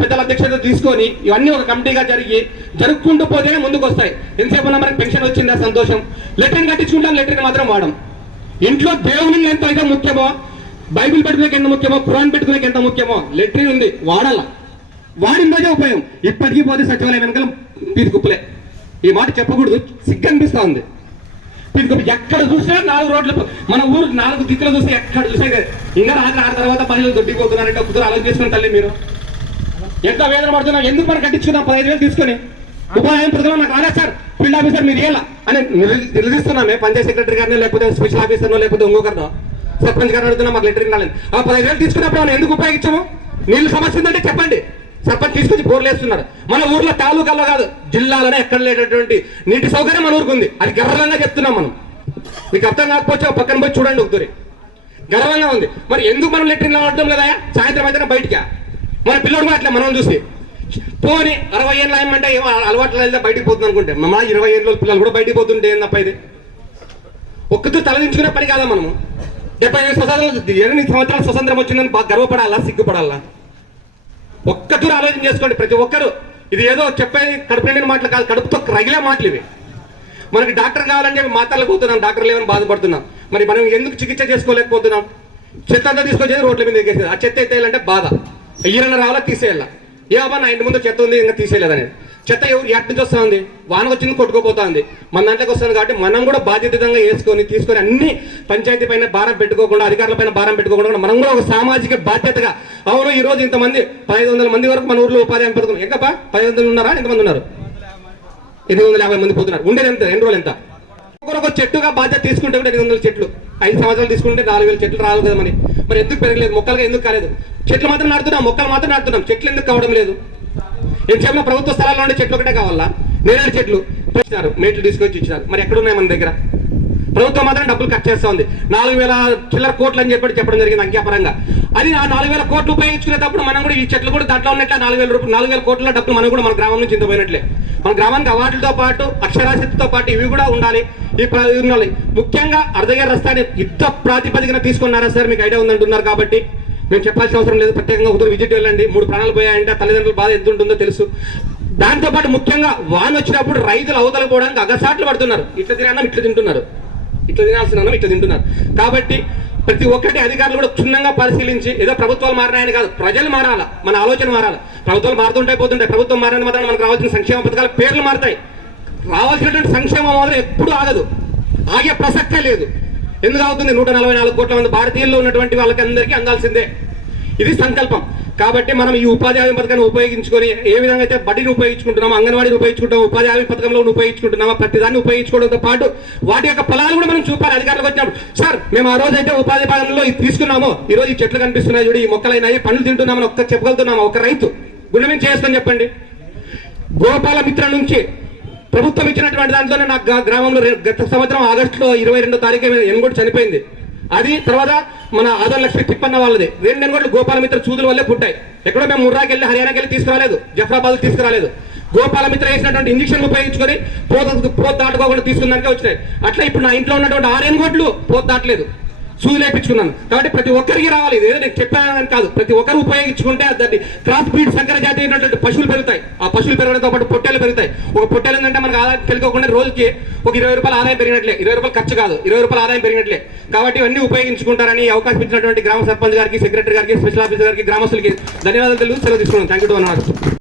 పెద్దల అధ్యక్షత తీసుకొని ఇవన్నీ ఒక కమిటీగా జరుపుకుంటూ పోతేనే ముందుకు వస్తాయి. ఎంతసేపు మనకి పెన్షన్ వచ్చిందా సంతోషం, లెటర్ని కట్టించుకుంటాం, లెటర్ని మాత్రం వాడం. ఇంట్లో దేవుని ఎంత అయితే ముఖ్యమో, బైబిల్ పెట్టుకునేకి ఎంత ముఖ్యమో, ఖురాన్ పెట్టుకునేకి ఎంత ముఖ్యమో, లెటరీ ఉంది వాడాల. వాడిన రోజే ఉపయోగం. ఇప్పటికీ పోతే సచివాలయం వెనకాల పీతి కుప్పలే. ఈ మాట చెప్పకూడదు, సిగ్గు అనిపిస్తా ఉంది. పీతి కుప్ప ఎక్కడ చూసినా 4 రోడ్లు, మన ఊరు 4 దిక్కులు చూస్తే ఎక్కడ చూసే ఇంకా రాత్రి 6 తర్వాత పనులు దొడ్డిపోతున్నారంటే ఒకసారి ఆలోచించుకుని తల్లి మీరు ఎంత వేదన పడుతున్నాం. ఎందుకు మనం కట్టించుకుందాం 15,000 తీసుకొని ఉపాయం పథకంలో నాకు రాలేదు సార్, ఫీల్డ్ ఆఫీసర్ మీరు ఇయ్యాల అని నిలదీస్తున్నామే. పంచాయత్ సెక్రటరీ గారిని లేకపోతే స్పెషల్ ఆఫీసర్నో లేకపోతే ఇంకొకరినో సర్పంచ్ గారిని అడుగుతున్నా, మాకు లెటర్ రాలేదు. ఆ 15,000 తీసుకున్నప్పుడు మనం ఎందుకు ఉపయోగించాము? నీళ్ళు సమస్య ఉందంటే చెప్పండి. సర్పంచ్ తీసుకొచ్చి బోర్లు వేస్తున్నారు. మన ఊర్లో తాలూకాలో కాదు, జిల్లాలోనే ఎక్కడ లేనటువంటి నీటి సౌకర్యం మన ఊరికి ఉంది. అది గర్వంగా చెప్తున్నాం మనం. మీకు అర్థం కాకపోతే పక్కన పోయి చూడండి, ఒకసారి గర్వంగా ఉంది. మరి ఎందుకు మనం లెటర్లో ఉండటం లేదా? సాయంత్రం అయితే బయటికి మన పిల్లడు కూడా అట్లా మనం చూసి పోని 60 ఏళ్ళు ఏమంటే ఏమో అలవాట్లు లేదా బయటికి పోతుంది అనుకుంటే, మా 20 ఏళ్ళ పిల్లలు కూడా బయటికి పోతుంటే ఏందప్ప ఇది? ఒక్కతో తలదించుకునే పని కాదా మనము? 75 సంవత్సరాలు స్వతంత్రం వచ్చిందని బాగా గర్వపడాలా, సిగ్గుపడాలా? ఒక్కతూరు ఆలోచన చేసుకోండి ప్రతి ఒక్కరు. ఇది ఏదో చెప్పేది కడుపు నిండిన మాటలు కాదు, కడుపుతో రగిలే మాటలు ఇవి. మనకి డాక్టర్ కావాలని చెప్పి మాత్రలు పోతున్నాం, డాక్టర్ లేవని బాధపడుతున్నాం. మరి మనం ఎందుకు చికిత్స చేసుకోలేకపోతున్నాం? చెత్త అంతా తీసుకొచ్చేది రోడ్ల మీద ఎక్కేసేది. ఆ చెత్త ఎత్తేయాలంటే బాధ, ఈరన్న రావాలా తీసేయాల. ఏమబ్బా నా ఇంటి ముందు చెత్త ఉంది ఇంకా తీసేయలేదనేది. చెత్త ఎవరు ఎక్కడి నుంచి వస్తూ ఉంది? వాన వచ్చింది కొట్టుకోపోతా ఉంది, మన దాంట్లోకి వస్తుంది. కాబట్టి మనం కూడా బాధ్యతంగా తీసుకొని అన్ని పంచాయతీ పైన భారం పెట్టుకోకుండా, అధికారుల పైన భారం పెట్టుకోకుండా మనం కూడా ఒక సామాజిక బాధ్యతగా, అవును ఈ రోజు ఇంతమంది 1500 మంది వరకు మన ఊర్లో ఉపాధి హామీ పథకం ఎంతపా 1500 ఉన్నారా? ఎంతమంది ఉన్నారు? 850 మంది పోతున్నారు. ఉండేది ఎంత? 2 రోజులు ఎంత? ఒక చెట్టుగా బాధ్యత తీసుకుంటే కూడా 800 చెట్లు, 5 సంవత్సరాలు తీసుకుంటే 4000 చెట్లు రావాలి కదా మరి. మరి ఎందుకు పెరగలేదు? మొక్కలుగా ఎందుకు కాలేదు? చెట్లు మాత్రం నాటుతున్నాం, మొక్కలు మాత్రం నాటుతున్నాం, చెట్లు ఎందుకు కావడం లేదు? ఎంతసేపు ప్రభుత్వ స్థలాల్లో ఉండే చెట్లు ఒకటే కావాలా? నేరేడు చెట్లు ఇచ్చినారు, మేట్లు తీసుకొచ్చి ఇచ్చినారు. మరి ఎక్కడున్నాయి మన దగ్గర? ప్రభుత్వం మాత్రం డబ్బులు ఖర్చు చేస్తూ ఉంది. 4000 చిల్లర కోట్లు అని చెప్పడం జరిగింది అంకెపరంగా. అది ఆ 4000 కోట్లు ఉపయోగించుకునేటప్పుడు మనం కూడా ఈ చెట్లు కూడా దాంట్లో ఉన్నట్లే 4000 కోట్ల డబ్బులు మనం కూడా మన గ్రామం నుంచి ఇంత పోయినట్లే. మన గ్రామానికి అవార్డులతో పాటు అక్షరాస్యతతో పాటు ఇవి కూడా ఉండాలి. ఈ ఉండాలి. ముఖ్యంగా అర్ధగిరి రస్తాని యుద్ధ ప్రాతిపదికన తీసుకున్నారా సార్? మీకు ఐడియా ఉందంటున్నారు కాబట్టి మేము చెప్పాల్సిన అవసరం లేదు. ప్రత్యేకంగా ఒకరు విజిట్ వెళ్ళండి. 3 ప్రాణాలు పోయాయంటే తల్లిదండ్రుల బాధ ఎంత ఉంటుందో తెలుసు. దాంతోపాటు ముఖ్యంగా వాన వచ్చినప్పుడు రైతులు అవతల పోవడానికి అగసాట్లు పడుతున్నారు. ఇట్లా తినన్నా ఇట్లా తింటున్నారు, ఇట్లా తినాల్సిన ఇట్లా తింటున్నారు. కాబట్టి ప్రతి ఒక్కటి అధికారులు కూడా క్షుణ్ణంగా పరిశీలించి, ఏదో ప్రభుత్వాలు మారినాయని కాదు, ప్రజలు మారాలా, మన ఆలోచన మారాలి. ప్రభుత్వాలు మారుతుంటాయి పోతుంటాయి. ప్రభుత్వం మారిన మాత్రం మనకు రావాల్సిన సంక్షేమ పథకాల పేర్లు మారుతాయి. రావాల్సినటువంటి సంక్షేమం మాత్రం ఎప్పుడు ఆగదు, ఆగే ప్రసక్తే లేదు. ఎందుకు అవుతుంది? 144 కోట్ల మంది భారతీయుల్లో ఉన్నటువంటి వాళ్ళకి అందరికీ అందాల్సిందే. ఇది సంకల్పం. కాబట్టి మనం ఈ ఉపాధి హామీ పథకాన్ని ఉపయోగించుకొని ఏ విధంగా అయితే బడిని ఉపయోగించుకుంటున్నామో, అంగన్వాడీని ఉపయోగించుకుంటాం, ఉపాధి హామీ పథకంలో ఉపయోగించుకుంటున్నామో, ప్రతిదాన్ని ఉపయోగించుకోవడంతో పాటు వాటి యొక్క ఫలాలు కూడా మనం చూపాలి. అధికారులకు వచ్చినప్పుడు సార్ మేము ఆ రోజు అయితే ఉపాధి పథకంలో ఇది తీసుకున్నామో, ఈ రోజు ఈ చెట్లు కనిపిస్తున్నాయి చూడు, ఈ మొక్కలైనాయి, పండ్లు తింటున్నామని ఒక్క చెప్పగలుగుతున్నామా? ఒక రైతు గుండె మీద చేసుకొని చెప్పండి. గోపాల మిత్ర నుంచి ప్రభుత్వం ఇచ్చినటువంటి దాంట్లోనే నాకు గ్రామంలో గత సంవత్సరం ఆగస్టులో 22వ తారీఖు ఎనుగోడు చనిపోయింది. అది తర్వాత మన ఆదర్లక్ష్మి తిప్పన్న వాళ్ళది 2 ఎనుగోడ్లు గోపాలమిత్ర చూదుల వల్లే పుట్టాయి. ఎక్కడో మేము ముర్రాకి వెళ్ళి హర్యానాకి వెళ్ళి తీసుకురాలేదు, జఫ్రాబాద్ తీసుకురాలేదు. గోపాలమిత్ర వేసినటువంటి ఇంజక్షన్లు ఉపయోగించుకొని పోత దాటుకోకుండా తీసుకున్నాకే వచ్చినాయి. అట్లా ఇప్పుడు నా ఇంట్లో ఉన్నటువంటి 6 ఎనుగోడ్లు పోత దాటలేదు, సూదులు వేయించుకున్నాను. కాబట్టి ప్రతి ఒక్కరికి రావాలి. ఇదేదో నేను చెప్పానని కాదు, ప్రతి ఒక్కరు ఉపయోగించుకుంటే దాన్ని క్రాస్ బ్రీడ్ సంకర జాతి అయినటువంటి పశువులు పెరుగుతాయి. ఆ పశువులు పెరగడంతో పాటు పొట్టేలు పెరుగుతాయి. ఒక పొట్టేలు ఏంటంటే మనకు ఆదాయం తెలుసుకోకుండా రోజుకి ఒక 20 రూపాయలు ఆదాయం పెరిగినట్లే, 20 రూపాయలు ఖర్చు కాదు, 20 రూపాయలు ఆదాయం పెరిగినట్లే. కాబట్టి ఇవన్నీ ఉపయోగించుకుంటారని అవకాశం ఇచ్చినటువంటి గ్రామ సర్పంచ్ గారికి, సెక్రటరీ గారికి, స్పెషల్ ఆఫీసర్ గారికి, గ్రామస్తులకి ధన్యవాదాలు తెలుగు సెలవు తీసుకున్నాను. థ్యాంక్ యూ టు అన్నారు.